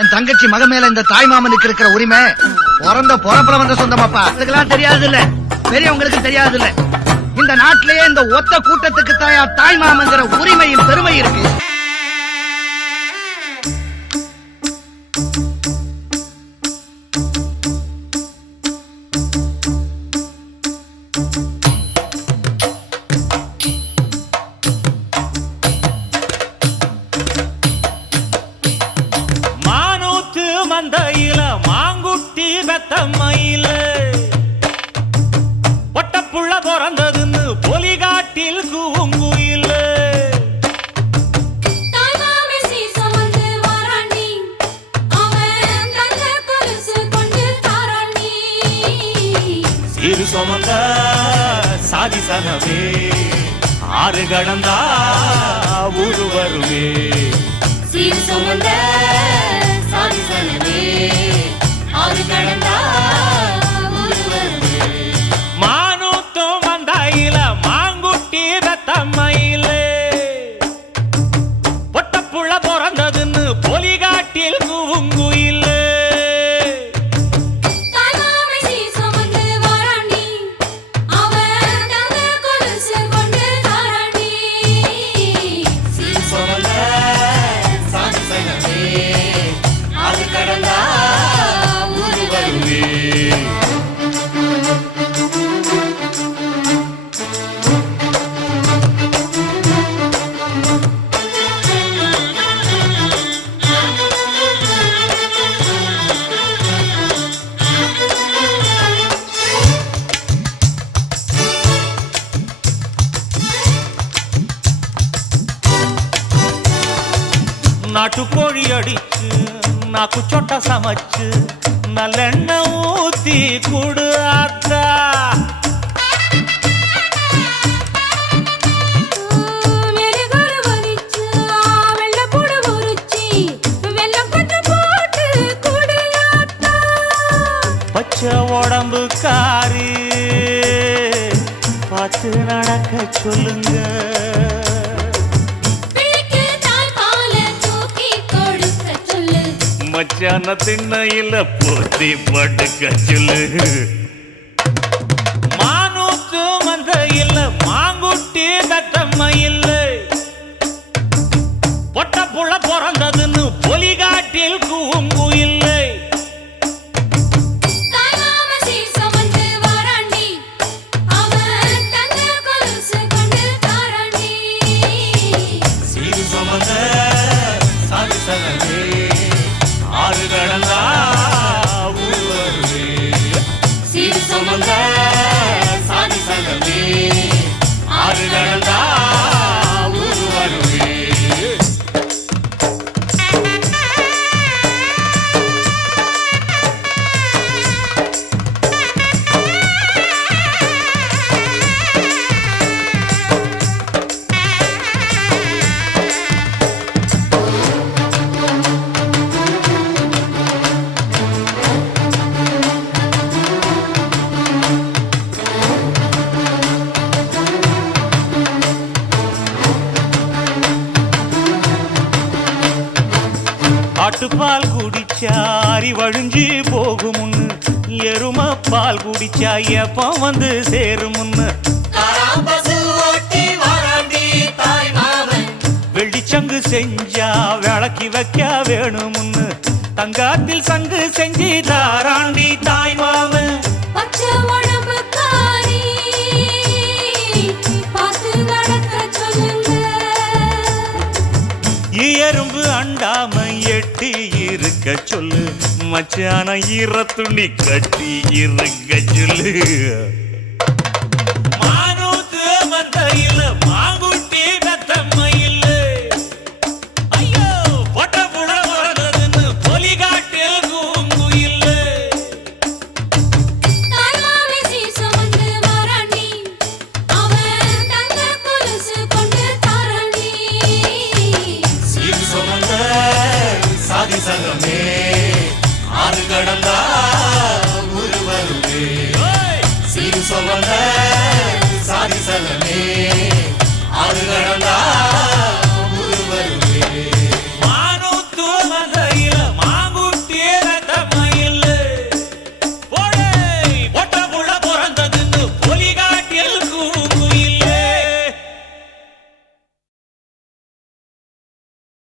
என் தங்கச்சி மக மேல இந்த தாய் மாமனுக்கு இருக்கிற உரிமை பிறந்த பொறப்புல வந்த சொந்தமாப்பா. அதுக்கெல்லாம் தெரியாது இல்ல, பெரியவங்களுக்கு தெரியாது இல்ல. இந்த நாட்டிலேயே இந்த ஒத்த கூட்டத்துக்கு தாய் மாமங்கிற உரிமையும் பெருமை இருக்கு. மந்தையில மாங்குட்டி வெத்தம்மையில ஒட்டப்புள்ள பிறந்ததுன்னு பொலிகாட்டில் கூங்குயில சீரு சுமந்த சாதி சனவே ஆறு கடந்தா ஊரு வருவே. சீரு சுமந்த மானூத்தும் மந்தாயில மாங்குட்டி ரத்தம்மையில பொட்டப்புள்ள பிறந்ததுன்னு பொலிகாட்டில் கூங்குயில நாட்டுக்கோழி அடிச்சு நாக்கு சொட்ட சமைச்சு நல்லெண்ணெய் ஊத்தி கூடு ஆத்தா. பச்சை உடம்பு காரி பார்த்து நடக்க சொல்லுங்க. மச்சான திண்ணையில போத்தி படுக்க சொல்லு. மானூத்து மந்தையில மாங்குட்டி தத்தம்மையில பொட்டப்புள்ள பிறந்ததுன்னு பொலிகாட்டில் கூங்குயில்லை. ஆட்டுப்பால் குடிச்சா அறிவழிஞ்சி போகுமுன்னு, எரும பால் குடிச்சா எப்ப வந்து சேருமுன்னு, வெள்ளிச்சங்கு செஞ்சா விளக்கி வைக்க வேணுமுன்னு, தங்காத்தில் சங்கு செஞ்சு தாராண்டி தாய் மாமன். எறும்பு அண்டாம எட்டி இருக்க சொல்லு, மச்சான ஈர துணி கட்டி இருக்க சொல்லு. மானூத்து மந்தையில மாங்குட்டி வெத்தம்மையில ஐயோ பொட்டப்புள்ள பிறந்ததுன்னு பொலிகாட்டில் கூங்குயில்ல. சாதி சங்கமே ஆறு கடந்தா ஊரு வருவே. சீரு சுமந்த சாதி சங்கமே ஆறு கடந்தா